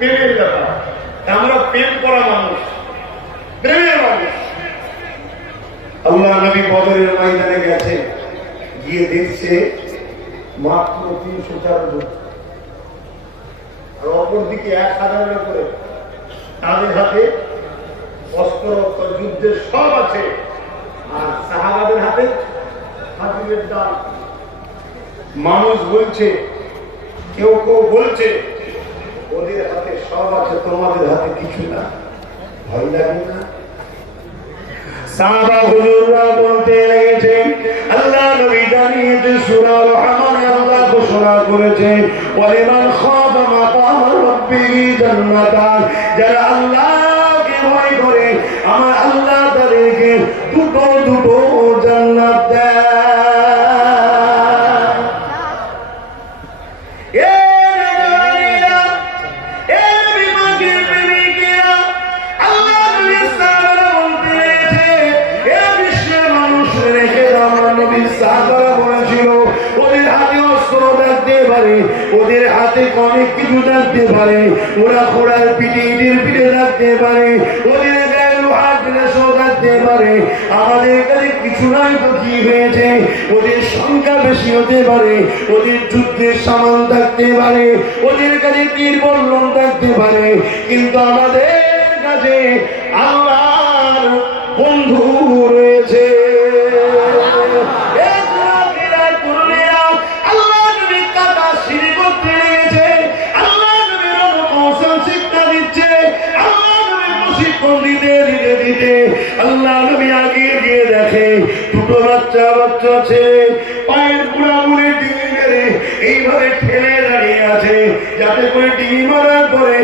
প্রেমের ব্যাপার। আমরা প্রেম করা মানুষ, প্রেমের মানুষ। আল্লাহ নবী বদরের ময়দানে গেছে, গিয়ে দেখছে মাত্র 304 জন, আর অপরদিকে 1000-এর উপরে। তাদের হাতে অস্ত্র, যুদ্ধের সব আছে, আর সাহাবাদের হাতে হাতিরের ডাল। মানুষ বলছে, কেউ কেউ বলছে ওদের হাতে সব আছে, তোমাদের হাতে কিছু না, ভয় লাগে না? সাহাবা হুজুররা বলতে লেগেছে, আল্লাহ নবী জানিয়েছে সূরা রহমানে আল্লাহ ঘোষণা করেছে, ওয়ালিমান খাফা মাকাম রাব্বিহি জান্নাতান, যারা আল্লাহকে ভয় করে আমার আল্লাহ তাদেরকে দুটো দুটো জান্নাত দেয়। ওদের হাতে অনেক কিছু থাকতে পারে, ওরা ঘোড়ার পিঠে ইটের পিঠে থাকতে পারে, ওদের গায়ে লোহার ড্রেসও থাকতে পারে। আমাদের কাছে কিছু নাই তো কি হয়েছে? ওদের সংখ্যা বেশি হতে পারে, ওদের যুদ্ধের সামান থাকতে পারে, ওদের কাছে তীর বল্লম থাকতে পারে, কিন্তু আমাদের কাছে আল্লাহর বন্ধু রয়েছে। আল্লাহ নবী আগে গিয়ে দেখে দুটো বাচ্চা বাচ্চা ছেলে পায়ের পুরা মুড়ে ডিঙি মেরে এইভাবে ঠেলে দাঁড়িয়ে আছে, যাতে করে ডিঙি মারার পরে